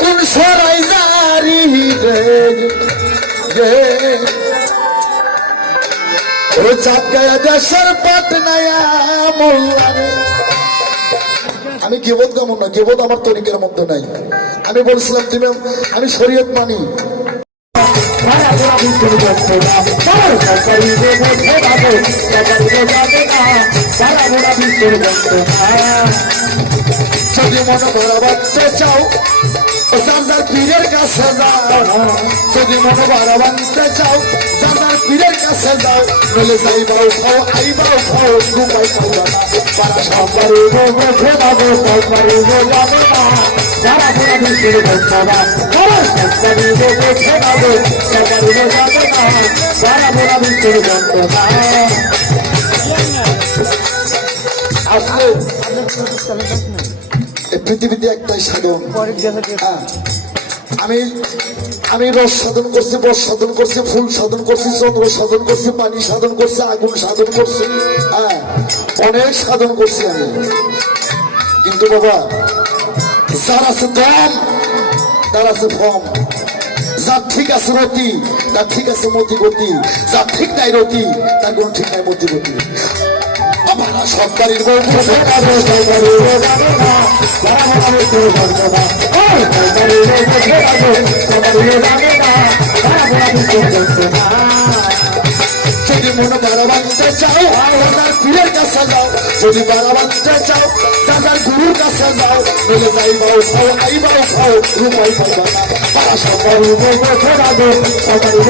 কোন সরাই জারি রে ও চাঁদগায়া দেশের পাটনায়া মোল্লারে। আমি গিবত গামন না, গিবত আমার তরিকার মধ্যে নাই। আমি বলছিলাম তুমি আমি শরীয়ত মানি। যদি মনে ভরা বাঁধতে চাও যার পীরের কাছে যাও, যদি মনে ভরা বাঁধতে চাও যার পীরের কাছে যাও, নলে যাইবাও খাও আইবাও খাও ঘুমাই খাও তারা সব পারিব ঘুমাবো সব পারিব যাবে না যারা পুরা বিশ্বের ঘটনা তারা সব পারিব ঘুমাবো সব পারিব যাবে না যারা পুরা বিশ্বের ঘটনা। আসলে পৃথিবীতে একটাই সাধন। আমি রস সাধন করছি, বস সাধন করছি, ফুল সাধন করছি, চন্দ্র সাধন করছি, পানি সাধন করছি, আগুন সাধন করছি, অনেক সাধন করছি আমি। কিন্তু বাবা যার আছে দম তার আছে ফম, যার ঠিক আছে রতি তার ঠিক আছে মতি গতি, যার ঠিক নাই রতি তার কোন ঠিক নাই মতি গতি। সরকারের যদি মনে বাড়া বাঁধতে চাও দাদার পীরের কাছে যাও, যদি বাড়া বাঁধতে চাও দাদার গুরুর কাছে যাও, নইলে যাইবাও খাও আইবাও খাও রূপাই পাইবা না তারা সরকারি সরকারি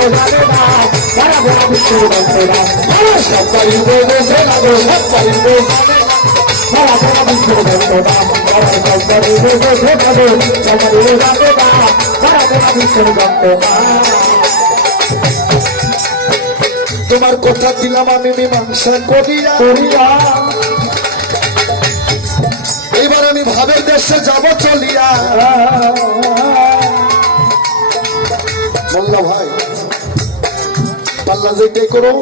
তোমার কথা দিলাম আমি মীমাংসা করিয়া, এবার আমি ভাবের দেশে যাব চলিয়া। বললা ভাই পাল্লা যেটাই করো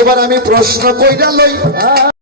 এবার আমি প্রশ্ন কইরা লই।